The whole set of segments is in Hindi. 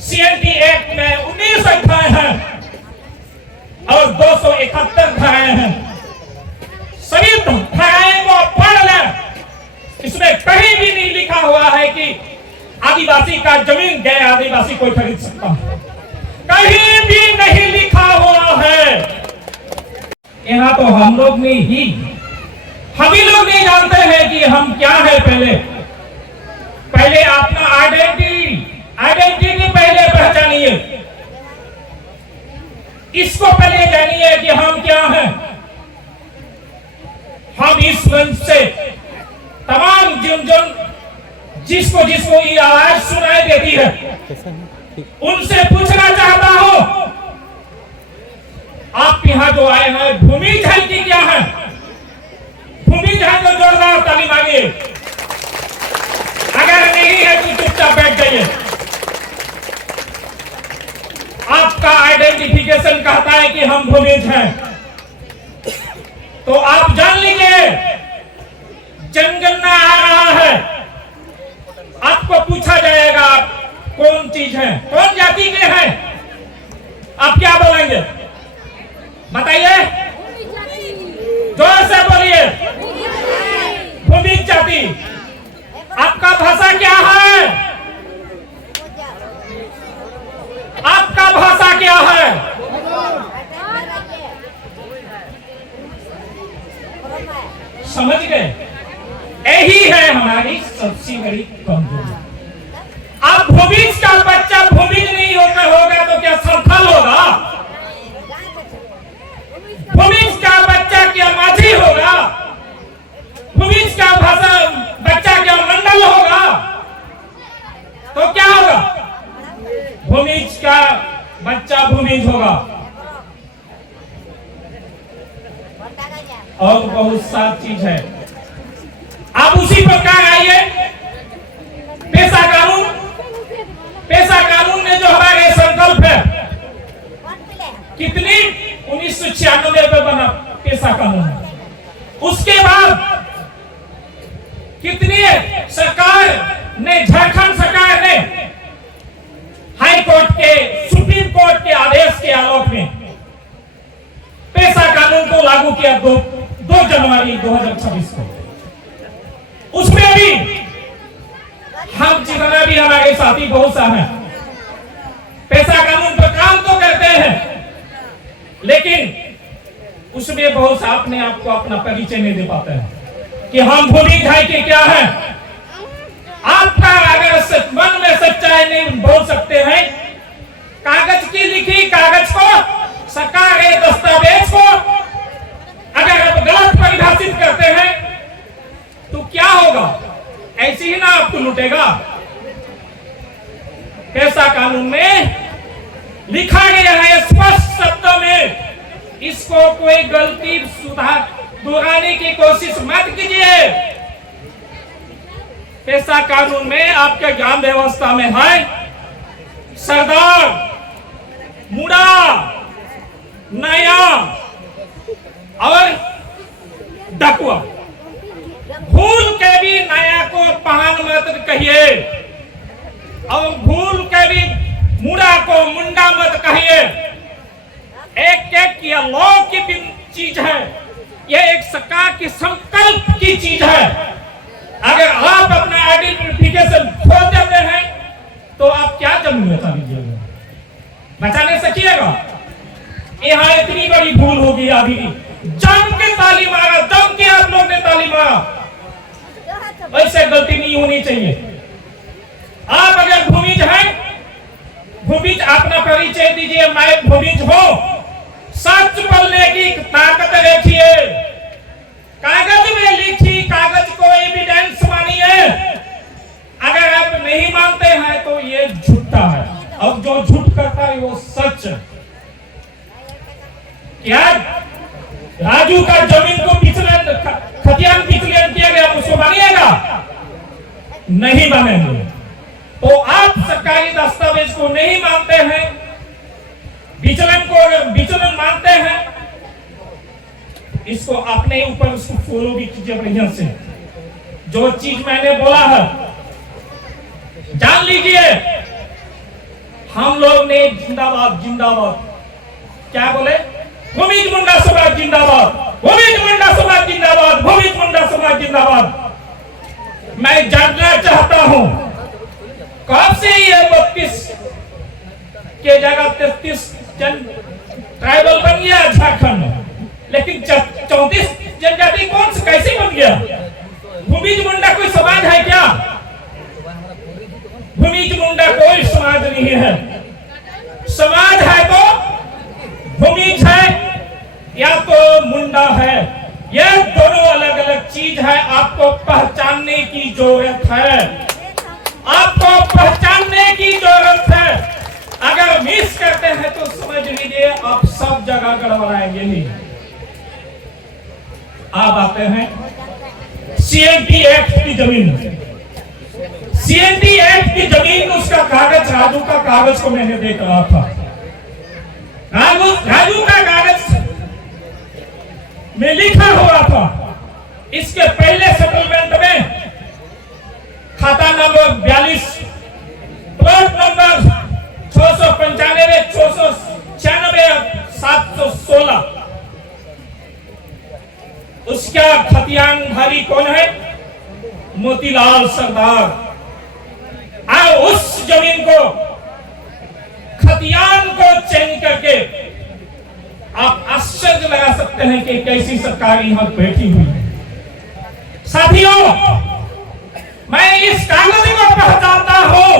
CNT एक्ट में 19 अध्याय हैं और 271 धाराएं हैं। सभी धाराएं को पढ़ लें। इसमें कहीं भी नहीं लिखा हुआ है कि आदिवासी का जमीन गए आदिवासी कोई खरीद सकता है, कहीं भी नहीं लिखा हुआ है। यहाँ तो हम लोग ही लोग नहीं जानते हैं कि हम क्या है। पहले अपना आइडेंटिटी पहले पहचानिए, इसको पहले जानिए कि हम क्या हैं। हम इस मंच से तमाम जिसको ये आवाज सुनाई देती है उनसे पूछना चाहता हूं, आप यहाँ जो आए हैं भूमिज है कि क्या है? भूमिज है तो जोरदार ताली मांगिए, अगर नहीं है तो चुपचाप बैठ जाइए। आपका आइडेंटिफिकेशन कहता है कि हम भूमिज हैं, तो आप जान लीजिए जनगणना आ रहा है, आपको पूछा जाएगा कौन चीज है, कौन जाति के हैं, आप क्या बोलेंगे बताइए, जोर से बोलिए। भूमिज जाति। आपका भाषा क्या है? आपका भाषा क्या है? समझ गए? यही है हमारी सबसे बड़ी कमजोरी। अब भूमिज का बच्चा भूमिज नहीं होगा तो क्या संथाल होगा? भूमिज का बच्चा क्या माझी होगा? भूमिज का बच्चा क्या मंडल होगा? तो क्या होगा? भूमिज का बच्चा भूमिज होगा। और बहुत सारी चीज है। आप उसी प्रकार आइए पेशा कानून में जो हमारे संकल्प है, कितनी 1996 में बना पेशा कानून, उसके बाद कितनी सरकार ने, झारखंड सरकार ने हाई कोर्ट के, सुप्रीम कोर्ट के आदेश के आलोक में पेशा कानून को लागू किया 2 जनवरी 2026 को। उसमें भी हम जितना भी हमारे साथी बहुत सा है पेशा कानून पर काम तो करते हैं, लेकिन उसमें बहुत सा अपने आप को अपना परिचय नहीं दे पाते हैं कि हम भूमिज है कि क्या है। आपका अगर मन में सच्चाई नहीं बोल सकते हैं, कागज की लिखी कागज को, सरकार के दस्तावेज को अगर आप गलत परिभाषित करते हैं तो क्या होगा? ऐसे ही ना आपको लूटेगा। पेशा कानून में लिखा गया है स्पष्ट शब्दों में, इसको कोई गलती सुधार दोहराने की कोशिश मत कीजिए। पेशा कानून में आपके ग्राम व्यवस्था में है सरदार, मुड़ा, नया और डकुआ। भूल के भी नया को पहान मत कहिए और भूल के भी मुड़ा को मुंडा मत कहिए। एक ये लॉ की चीज है, यह एक सरकार की संकल्प की चीज है। अगर आप अपना आइडेंटिफिकेशन खो देते हैं तो आप क्या जमीन बचा लीजिएगा? बचा नहीं सकिएगा। यहाँ इतनी बड़ी भूल होगी। अभी जम के ताली मारा, जम के आप लोग ने ताली मारा, ऐसे गलती नहीं होनी चाहिए। आप अगर भूमिज हैं, भूमिज अपना परिचय दीजिए, मैं भूमिज हूं। सच बोलने की ताकत रखिए, कागज में लिखी कागज को एविडेंस मानिए। अगर आप नहीं मानते हैं तो ये झूठा है, और जो झूठ करता है वो सच। क्या राजू का जमीन को खतियान पिछले किया गया, उसको मानिएगा? नहीं मानेंगे। तो आप सरकारी दस्तावेज को नहीं मानते हैं, विचलन मानते हैं, इसको अपने ऊपर उसको फॉलो भी कीजिए बढ़िया से। जो चीज मैंने बोला है जान लीजिए, हम लोग ने जिंदाबाद जिंदाबाद क्या बोले, भूमिज मुंडा समाज जिंदाबाद, भूमिज मुंडा समाज जिंदाबाद, भूमिज मुंडा समाज जिंदाबाद। मैं जानना चाहता हूं कब से ये 32 के जगह 33 ट्राइबल बन गया झारखंड में, लेकिन 34 जनजाति कौन से कैसे बन गया? भूमिज मुंडा कोई समाज है क्या? भूमिज मुंडा कोई समाज नहीं है। समाज है तो भूमिज है या तो मुंडा है, यह दोनों अलग अलग चीज है। आपको पहचानने की जरूरत है, आपको पहचानने की जरूरत है। अगर मिस करते हैं तो समझ लीजिए आप सब जगह गड़बड़ाएंगे ही। आप आते हैं सीएनटी एक्ट की जमीन, सीएनटी एक्ट की जमीन, उसका कागज, राजू का कागज को मैंने देख रहा था। राजू का कागज में लिखा हुआ था इसके पहले सेटलमेंट में खाता नंबर 42 प्लॉट नंबर 695 696 716 उसका खतियानधारी कौन है? मोतीलाल सरदार। उस जमीन को खतियान को चेंज करके आप आश्चर्य लगा सकते हैं कि कैसी सरकार यहां बैठी हुई है। साथियों, मैं इस कागज को पहचानता हूं,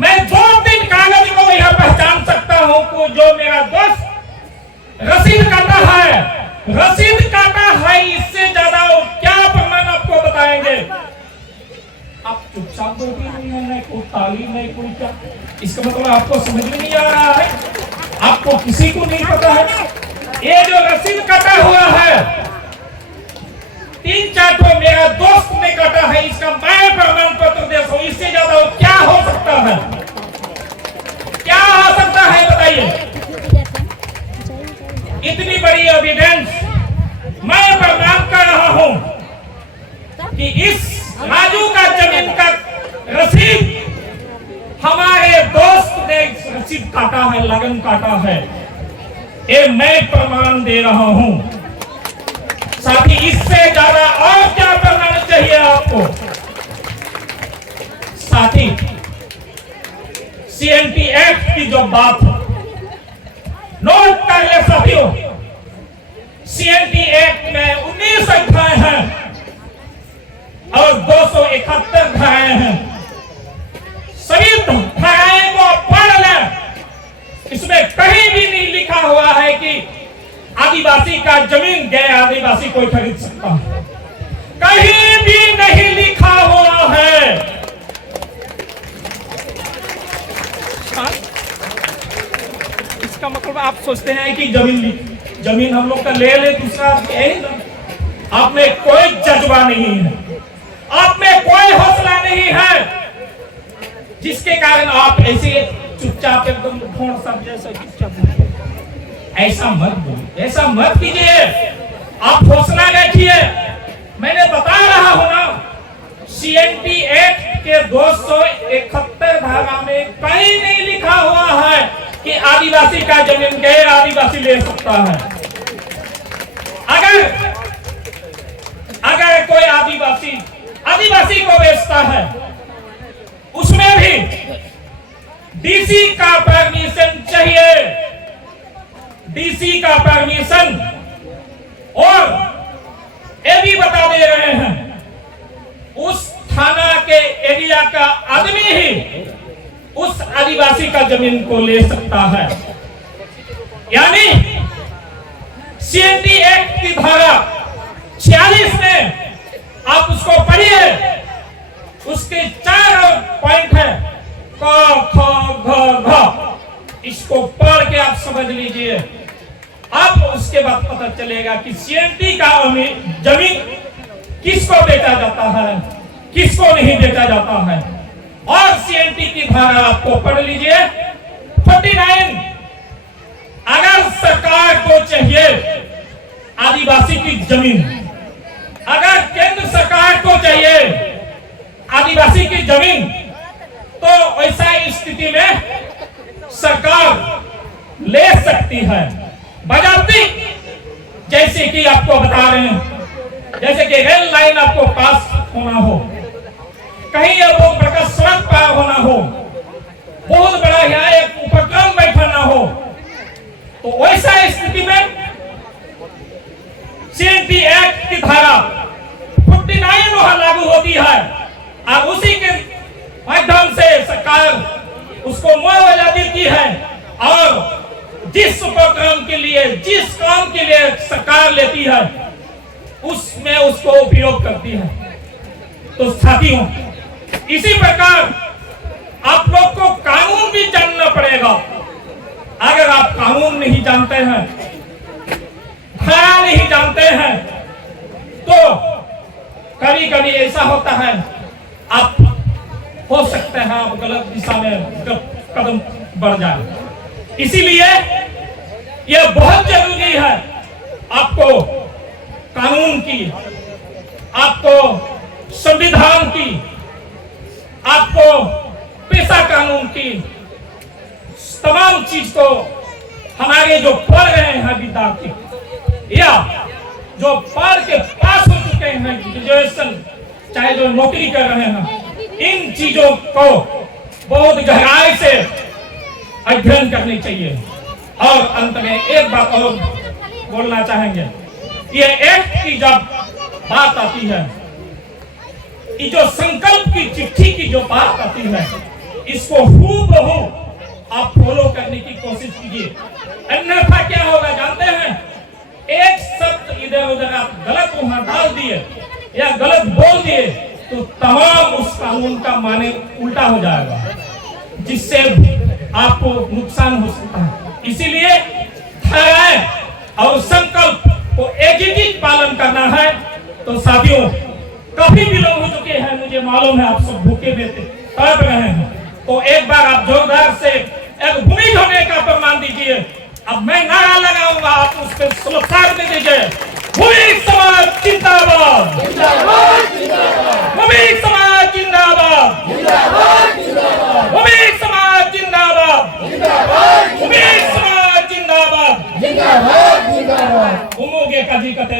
मैं 2-3 कागज को यह पहचान सकता हूं को जो मेरा दोस्त रसीद काटा है, रसीद काटा है। इससे ज्यादा क्या प्रमाण आपको बताएंगे? आप चुपचाप बैठे नहीं है, नहीं कोई तालीम नहीं कोई क्या, इसका मतलब आपको समझ में नहीं आ रहा है, आपको किसी को नहीं पता है। ये जो रसीद काटा हुआ है 3-4 तो मेरा दोस्त ने काटा है, इसका मैं प्रमाण पत्र देखो। इससे ज्यादा क्या हो सकता है? क्या हो सकता है बताइए? इतनी बड़ी एविडेंस मैं प्रमाण कर रहा हूं कि इस राजू का जमीन का रसीद हमारे दोस्त ने रसीद काटा है, लगन काटा है, ये मैं प्रमाण दे रहा हूं। साथी, इससे ज्यादा और क्या प्रमाण चाहिए आपको? साथी, सीएनटी एक्ट की जो बात है नोट कर ले साथियों, सीएनटी एक्ट में 19 अध्याय हैं और 271 धाराएं हैं। सभी धाराएं को पढ़ लें, इसमें कहीं भी नहीं लिखा हुआ है कि आदिवासी का जमीन गए आदिवासी कोई खरीद सकता है, कहीं भी नहीं लिखा हुआ है। इसका मतलब आप सोचते हैं कि जमीन हम लोग का ले दूसरा, आप में कोई जज्बा नहीं है, आप में कोई हौसला नहीं है, जिसके कारण आप ऐसे चुपचाप एकदम फोन सब जैसा चुपचाप। ऐसा मत बोलिए, ऐसा मत कीजिए, आप हौसला रखिए। मैंने बता रहा हूं ना, सीएनटी एक्ट के 271 धारा में कहीं नहीं लिखा हुआ है कि आदिवासी का जमीन गैर आदिवासी ले सकता है। अगर कोई आदिवासी को बेचता है, उसमें भी डीसी का परमिशन चाहिए, डीसी का परमिशन। और ये भी बता दे रहे हैं, उस थाना के एरिया का आदमी ही उस आदिवासी का जमीन को ले सकता है। यानी सीएनटी एक्ट की धारा 46 में आप उसको पढ़िए, उसके 4 पॉइंट है, क ख घ घ। इसको पढ़ के आप समझ लीजिए, अब उसके बाद पता चलेगा कि सीएनटी का जमीन किसको बेचा जाता है, किसको नहीं बेचा जाता है। और सीएनटी की धारा आपको पढ़ लीजिए 49। अगर सरकार को चाहिए आदिवासी की जमीन, अगर केंद्र सरकार को चाहिए आदिवासी की जमीन, तो ऐसा स्थिति में सरकार ले सकती है बजाती, जैसे कि आपको बता रहे हैं, जैसे कि रेल लाइन आपको पास होना हो, कहीं ये बहुत बड़ा सड़क पार होना हो, बहुत बड़ा यहाँ एक उपक्रम बैठाना हो, तो वैसा स्थिति में CNT एक्ट की धारा 49 वहां लागू होती है और उसी के माध्यम से सरकार उसको मुआवजा देती है और जिस उपक्रम के लिए, जिस काम के लिए सरकार लेती है उसमें उसको उपयोग करती है। तो साथियों, इसी प्रकार आप लोग को कानून भी जानना पड़ेगा। अगर आप कानून नहीं जानते हैं, धारा नहीं जानते हैं, तो कभी कभी ऐसा होता है आप हो सकते हैं आप गलत दिशा में कदम बढ़ जाए। इसीलिए यह बहुत जरूरी है आपको कानून की, आपको संविधान की, आपको पेशा कानून की तमाम चीज को हमारे जो पढ़ रहे हैं विद्यार्थी या जो पढ़ के पास हो चुके हैं ग्रेजुएशन, चाहे जो नौकरी कर रहे हैं, इन चीजों को बहुत गहराई से अध्ययन करनी चाहिए। और अंत में एक बात और बोलना चाहेंगे, ये एक्ट की जब बात आती है, ये जो संकल्प की चिट्ठी की जो बात आती है, इसको हूबहू आप फॉलो करने की कोशिश कीजिए, अन्यथा क्या होगा जानते हैं? एक शब्द इधर उधर आप गलत वहां डाल दिए या गलत बोल दिए तो तमाम उस कानून का माने उल्टा हो जाएगा, जिससे आपको नुकसान हो सकता है। इसीलिए धाराएं और संकल्प को एकीकृत पालन करना है। तो साथियों, काफी विलंब हो चुके हैं, मुझे मालूम है आप सब भूखे तड़प रहे हैं, तो एक बार आप जोरदार से एक भूमि होने का प्रमाण दीजिए। अब मैं नारा लगाऊंगा, आप उस पर स्लोगान दे दीजिए, भूमि समाज जिंदाबाद, भूमि समाज जिंदाबाद, भूमि समाज जिंदाबाद, भूमि समाज जिंदाबाद। उमोगे का जी कते